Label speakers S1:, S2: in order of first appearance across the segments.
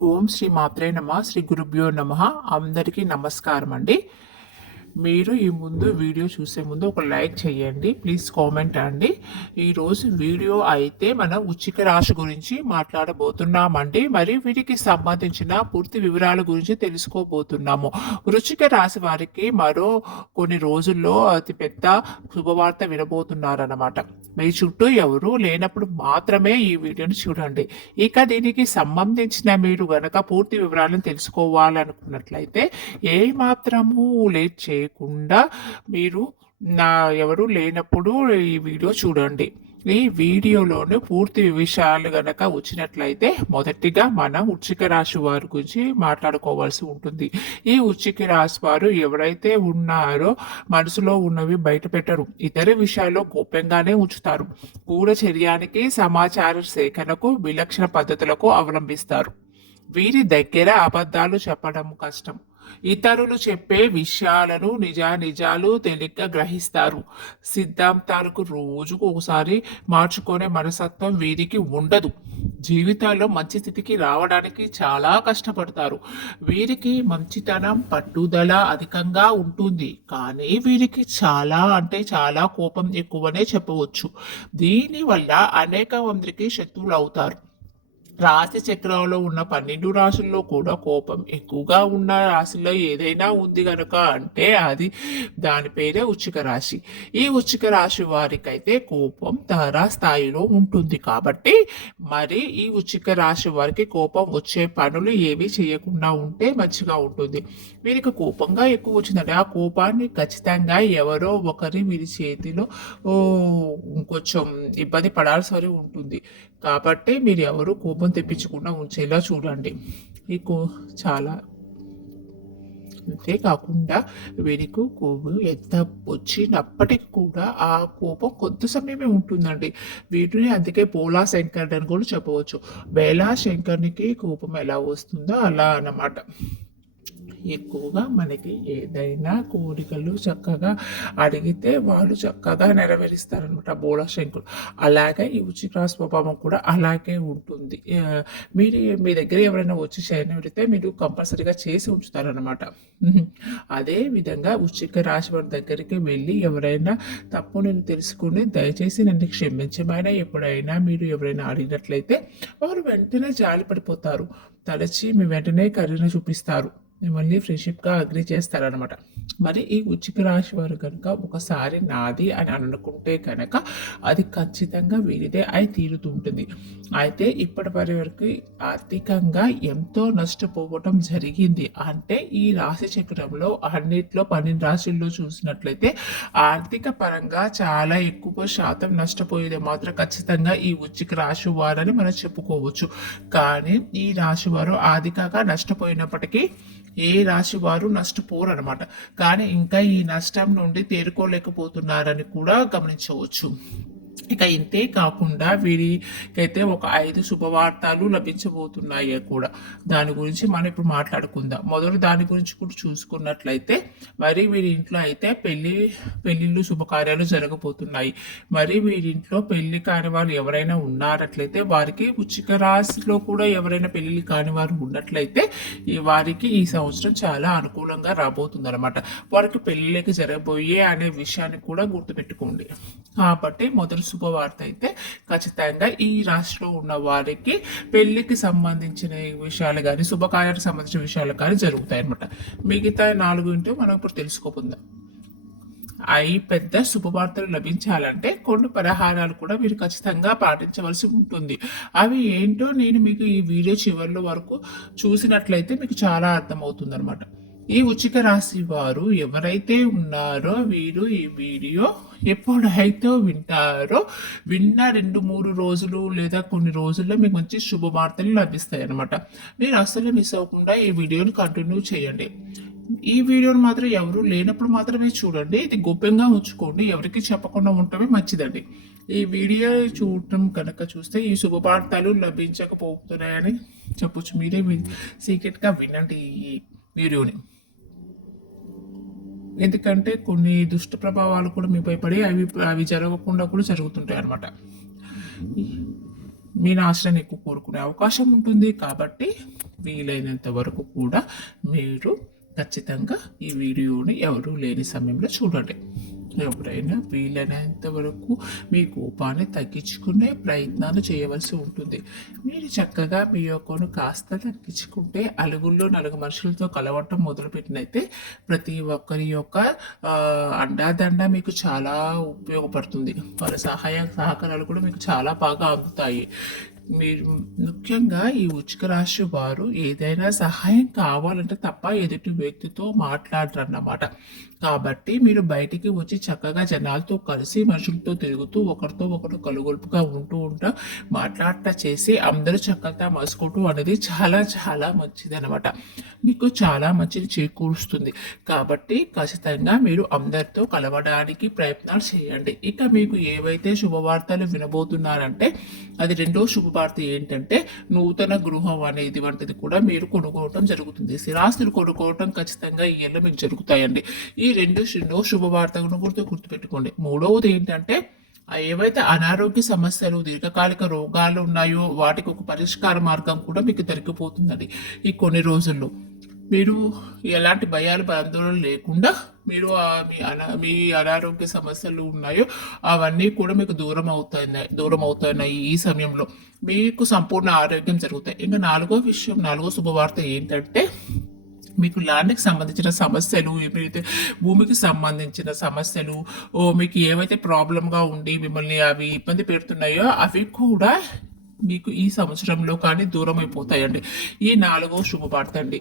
S1: ఓం శ్రీ మాత్రే నమ శ్రీ గురుభ్యో నమ. అందరికీ నమస్కారం అండి మీరు ఈ ముందు వీడియో చూసే ముందు ఒక లైక్ చేయండి ప్లీజ్ కామెంట్ అండి. ఈరోజు వీడియో అయితే మనం ఉచిక రాశి గురించి మాట్లాడబోతున్నామండి. మరి వీటికి సంబంధించిన పూర్తి వివరాల గురించి తెలుసుకోబోతున్నాము. వృచ్చిక రాశి వారికి మరో కొన్ని రోజుల్లో అతి పెద్ద శుభవార్త వినబోతున్నారన్నమాట. మీ చుట్టూ ఎవరు లేనప్పుడు మాత్రమే ఈ వీడియోని చూడండి. ఇక దీనికి సంబంధించిన మీరు గనక పూర్తి వివరాలను తెలుసుకోవాలనుకున్నట్లయితే ఏ మాత్రము లేట్ లేకుండా మీరు నా ఎవరు లేనప్పుడు ఈ వీడియో చూడండి. ఈ వీడియోలోని పూర్తి విషయాలు గనక వచ్చినట్లయితే మొదటిగా మనం ఉచ్చిక రాశి వారి గురించి మాట్లాడుకోవాల్సి ఉంటుంది. ఈ ఉచ్చిక రాశి వారు ఎవరైతే ఉన్నారో మనసులో ఉన్నవి బయట పెట్టరు. ఇతర విషయాల్లో గోప్యంగానే ఉంచుతారు. గూఢచర్యానికి సమాచార సేకరణకు విలక్షణ పద్ధతులకు అవలంబిస్తారు. వీరి దగ్గర అబద్ధాలు చెప్పడం కష్టం. ఇతరులు చెప్పే విషయాలను నిజానిజాలు తేలిగ్గా గ్రహిస్తారు. సిద్ధాంతాలకు రోజుకు ఒకసారి మార్చుకునే మనసత్వం వీరికి ఉండదు. జీవితాల్లో మంచి స్థితికి రావడానికి చాలా కష్టపడతారు. వీరికి మంచితనం పట్టుదల అధికంగా ఉంటుంది. కానీ వీరికి చాలా అంటే చాలా కోపం ఎక్కువనే చెప్పవచ్చు. దీనివల్ల అనేక మందికి శత్రువులు అవుతారు రాశి చక్రంలో ఉన్న పన్నెండు రాశుల్లో కూడా కోపం ఎక్కువగా ఉన్న రాశిలో ఏదైనా ఉంది కనుక అంటే అది దాని పేరే ఉచ్చిక రాశి. ఈ ఉచ్చిక రాశి వారికైతే కోపం తారా స్థాయిలో ఉంటుంది కాబట్టి మరి ఈ ఉచ్చిక రాశి వారికి కోపం వచ్చే పనులు ఏవి చేయకుండా ఉంటే మంచిగా ఉంటుంది. వీరికి కోపంగా ఎక్కువ వచ్చిందంటే ఆ కోపాన్ని ఖచ్చితంగా ఎవరో ఒకరి వీరి చేతిలో కొంచెం ఇబ్బంది పడాల్సి ఉంటుంది. కాబట్టి మీరు ఎవరు కోపం తెప్పించకుండా ఉంచేలా చూడండి. ఈ కో చాలా అంతేకాకుండా వెనుకు కోపం ఎంత వచ్చినప్పటికి కూడా ఆ కోపం కొద్ది సమయమే ఉంటుందండి. వీటిని అందుకే పోలా శంకర్ అని కూడా చెప్పవచ్చు. బేలా శంకర్నికి కోపం ఎలా వస్తుందో అలా అన్నమాట. ఎక్కువగా మనకి ఏదైనా కోరికలు చక్కగా అడిగితే వాళ్ళు చక్కగా నెరవేరుస్తారనమాట బోళ శంకులు. అలాగే ఈ ఉచిక స్వభావం కూడా అలాగే ఉంటుంది. మీరు మీ దగ్గర ఎవరైనా వచ్చి శయనం పెడితే మీరు కంపల్సరీగా చేసి ఉంచుతారనమాట అదే విధంగా ఉచిక రాశి వారి దగ్గరికి వెళ్ళి ఎవరైనా తప్పు నేను తెలుసుకుని దయచేసి నన్ను క్షమించమైనా ఎప్పుడైనా మీరు ఎవరైనా అడిగినట్లయితే వారు వెంటనే జాలి పడిపోతారు తలచి మీ వెంటనే కర్రీని చూపిస్తారు. మిమ్మల్ని ఫ్రెండ్షిప్గా అగ్రి చేస్తారనమాట మరి ఈ ఉచిక రాశి వారు కనుక ఒకసారి నాది అని అనుకుంటే కనుక అది ఖచ్చితంగా వీరిదే అయి తీరుతుంటుంది. అయితే ఇప్పటి వరకు ఆర్థికంగా ఎంతో నష్టపోవటం జరిగింది. అంటే ఈ రాశి చక్రంలో అన్నిట్లో పన్నెండు రాశుల్లో చూసినట్లయితే ఆర్థిక పరంగా చాలా ఎక్కువ శాతం నష్టపోయేది మాత్రం ఖచ్చితంగా ఈ ఉచిక రాశి వారని మనం చెప్పుకోవచ్చు. కానీ ఈ రాశి వారు ఆర్థికంగా నష్టపోయినప్పటికీ ఏ రాశి వారు నష్టపోరు అనమాట కానీ ఇంకా ఈ నష్టం నుండి తేరుకోలేకపోతున్నారని కూడా గమనించవచ్చు. ఇక ఇంతే కాకుండా వీరికైతే ఒక ఐదు శుభవార్తలు లభించబోతున్నాయి కూడా. దాని గురించి మనం ఇప్పుడు మాట్లాడుకుందాం. మొదలు దాని గురించి కూడా చూసుకున్నట్లయితే మరి వీరి ఇంట్లో అయితే పెళ్ళి పెళ్ళిళ్ళు శుభకార్యాలు జరగబోతున్నాయి. మరి వీరింట్లో పెళ్ళి కాని వారు ఎవరైనా ఉన్నారట్లయితే వారికి ఉచిక రాశిలో కూడా ఎవరైనా పెళ్ళి కాని వారు ఉన్నట్లయితే ఈ వారికి ఈ సంవత్సరం చాలా అనుకూలంగా రాబోతుంది అనమాట వారికి పెళ్ళిళ్ళకి జరగబోయే అనే విషయాన్ని కూడా గుర్తుపెట్టుకోండి. కాబట్టి మొదటి శుభవార్త అయితే ఖచ్చితంగా ఈ రాశిలో ఉన్న వారికి పెళ్ళికి సంబంధించిన విషయాలు కానీ శుభకార్యానికి సంబంధించిన విషయాలు కానీ జరుగుతాయి అనమాట మిగతా నాలుగు ఇంటూ మనం ఇప్పుడు తెలుసుకోకుందాం అవి పెద్ద శుభవార్తలు లభించాలంటే కొన్ని పరిహారాలు కూడా మీరు ఖచ్చితంగా పాటించవలసి ఉంటుంది. అవి ఏంటో నేను మీకు ఈ వీడియో చివరిలో వరకు చూసినట్లయితే మీకు చాలా అర్థమవుతుంది అనమాట ఈ ఉచిక రాశి వారు ఎవరైతే ఉన్నారో వీరు ఈ వీడియో ఎప్పుడైతే వింటారో విన్న రెండు మూడు రోజులు లేదా కొన్ని రోజుల్లో మీకు మంచి శుభవార్తలు లభిస్తాయి అనమాట మీరు అస్సలు మిస్ అవ్వకుండా ఈ వీడియోని కంటిన్యూ చేయండి. ఈ వీడియోని మాత్రం ఎవరు లేనప్పుడు మాత్రమే చూడండి. ఇది గోప్యంగా ఉంచుకోండి. ఎవరికి చెప్పకుండా ఉండటమే మంచిదండి. ఈ వీడియో చూడటం కనుక చూస్తే ఈ శుభవార్తలు లభించకపోతున్నాయని చెప్పొచ్చు. మీరే సీక్రెట్గా వినండి ఈ వీడియోని. ఎందుకంటే కొన్ని దుష్ట ప్రభావాలు కూడా మీపై పడి అవి అవి జరగకుండా కూడా జరుగుతుంటాయి అనమాట మీ నాశనం ఎక్కువ కోరుకునే అవకాశం ఉంటుంది కాబట్టి వీలైనంత వరకు కూడా మీరు ఖచ్చితంగా ఈ వీడియోని ఎవరూ లేని సమయంలో చూడండి. ఎప్పుడైనా వీలైనంత వరకు మీ కోపాన్ని తగ్గించుకునే ప్రయత్నాలు చేయవలసి ఉంటుంది. మీరు చక్కగా మీ యొక్కను కాస్త తగ్గించుకుంటే అలుగుల్లో నలుగు మనుషులతో కలవటం మొదలుపెట్టినైతే ప్రతి ఒక్కరి యొక్క అండాదండ మీకు చాలా ఉపయోగపడుతుంది. వాళ్ళ సహాయ సహకారాలు కూడా మీకు చాలా బాగా అందుతాయి. మీరు ముఖ్యంగా ఈ ఉచిక రాశి వారు ఏదైనా సహాయం కావాలంటే తప్ప ఎదుటి వ్యక్తితో మాట్లాడరన్నమాట. కాబట్టి మీరు బయటికి వచ్చి చక్కగా జనాలతో కలిసి మనుషులతో తిరుగుతూ ఒకరితో ఒకరు కలుగొలుపుగా ఉంటూ ఉంటా మాట్లాడట చేసి అందరూ చక్కగా మసుకుంటూ అనేది చాలా చాలా మంచిది అనమాట మీకు చాలా మంచిది చేకూరుస్తుంది. కాబట్టి ఖచ్చితంగా మీరు అందరితో కలవడానికి ప్రయత్నాలు చేయండి. ఇక మీకు ఏవైతే శుభవార్తలు వినబోతున్నారంటే అది రెండో శుభవార్త ఏంటంటే నూతన గృహం అనేది వంటిది కూడా మీరు కొనుక్కోవటం జరుగుతుంది. స్థిరాస్తులు కొనుక్కోవటం ఖచ్చితంగా ఈ ఏళ్ళ మీకు జరుగుతాయండి. ఈ రెండు రెండో శుభవార్తలను గుర్తు గుర్తుపెట్టుకోండి. మూడవది ఏంటంటే ఏవైతే అనారోగ్య సమస్యలు దీర్ఘకాలిక రోగాలు ఉన్నాయో వాటికి ఒక పరిష్కార మార్గం కూడా మీకు దొరికిపోతుందండి ఈ కొన్ని రోజుల్లో. మీరు ఎలాంటి భయాలు ఆందోళన లేకుండా మీరు మీ అనా మీ అనారోగ్య సమస్యలు ఉన్నాయో అవన్నీ కూడా మీకు దూరం అవుతాయి దూరం అవుతున్నాయి ఈ సమయంలో. మీకు సంపూర్ణ ఆరోగ్యం జరుగుతాయి. ఇంకా నాలుగో విషయం నాలుగో శుభవార్త ఏంటంటే మీకు ల్యాండ్కి సంబంధించిన సమస్యలు ఏమైతే భూమికి సంబంధించిన సమస్యలు ఓ మీకు ఏవైతే ప్రాబ్లంగా ఉండి మిమ్మల్ని అవి ఇబ్బంది పెడుతున్నాయో అవి కూడా మీకు ఈ సంవత్సరంలో కానీ దూరం అయిపోతాయండి ఈ నాలుగో శుభవార్త అండి.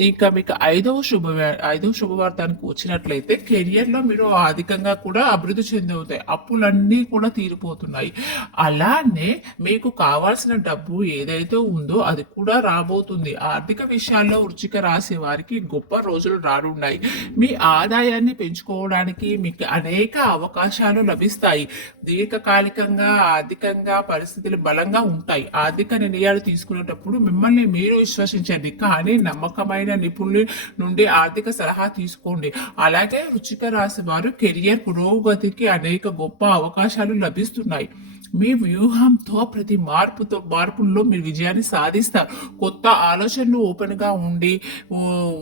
S1: ఇంకా మీకు ఐదవ శుభ ఐదవ శుభవార్తానికి వచ్చినట్లయితే కెరియర్లో మీరు అధికంగా కూడా అభివృద్ధి చెందుతాయి అప్పులన్నీ కూడా తీరిపోతున్నాయి. అలానే మీకు కావాల్సిన డబ్బు ఏదైతే ఉందో అది కూడా రాబోతుంది. ఆర్థిక విషయాల్లో వృచ్చిక రాసే వారికి గొప్ప రోజులు రానున్నాయి. మీ ఆదాయాన్ని పెంచుకోవడానికి మీకు అనేక అవకాశాలు లభిస్తాయి. దీర్ఘకాలికంగా ఆర్థికంగా పరిస్థితులు బలంగా ఉంటాయి. ఆర్థిక నిర్ణయాలు తీసుకునేటప్పుడు మిమ్మల్ని మీరు విశ్వసించండి. కానీ నమ్మకమైన నిపుణుల నుండి ఆర్థిక సలహా తీసుకోండి. అలాగే రుచిక రాశి వారు కెరియర్ పురోగతికి అనేక గొప్ప అవకాశాలు లభిస్తున్నాయి. మీ వ్యూహంతో ప్రతి మార్పుతో మార్పుల్లో మీరు విజయాన్ని సాధిస్తారు కొత్త ఆలోచనలు ఓపెన్గా ఉండి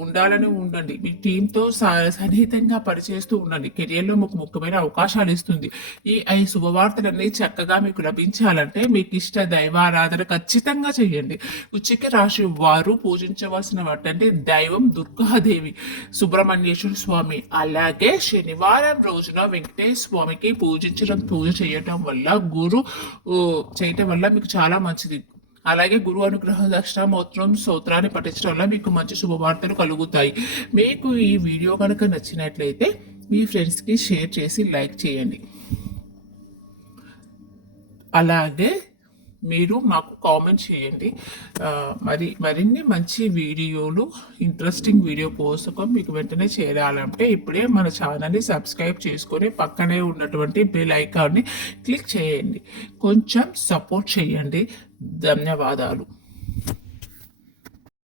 S1: ఉండాలని ఉండండి. మీ టీంతో స- సన్నిహితంగా పనిచేస్తూ ఉండండి. కెరియర్లో మీకు ముఖ్యమైన అవకాశాలు ఇస్తుంది. ఈ ఐదు శుభవార్తలన్నీ చక్కగా మీకు లభించాలంటే మీకు ఇష్ట దైవారాధన ఖచ్చితంగా చేయండి. ఉచిక రాశి వారు పూజించవలసిన వాటంటే దైవం దుర్గాదేవి సుబ్రహ్మణ్యేశ్వర స్వామి. అలాగే శనివారం రోజున వెంకటేశ్వర స్వామికి పూజించడం పూజ చేయటం వల్ల గురు చేయటం వల్ల మీకు చాలా మంచిది. అలాగే గురు అనుగ్రహ దక్షిణామోత్రం స్తోత్రాన్ని పఠించడం వల్ల మీకు మంచి శుభవార్తలు కలుగుతాయి. మీకు ఈ వీడియో కనుక నచ్చినట్లయితే మీ ఫ్రెండ్స్కి షేర్ చేసి లైక్ చేయండి. అలాగే మీరు మాకు కామెంట్ చేయండి. మరి మరిన్ని మంచి వీడియోలు ఇంట్రెస్టింగ్ వీడియో కోసం మీకు వెంటనే చేరాలంటే ఇప్పుడే మన ఛానల్ని సబ్స్క్రైబ్ చేసుకొని పక్కనే ఉన్నటువంటి బెల్ ఐకాన్ని క్లిక్ చేయండి. కొంచెం సపోర్ట్ చేయండి. ధన్యవాదాలు.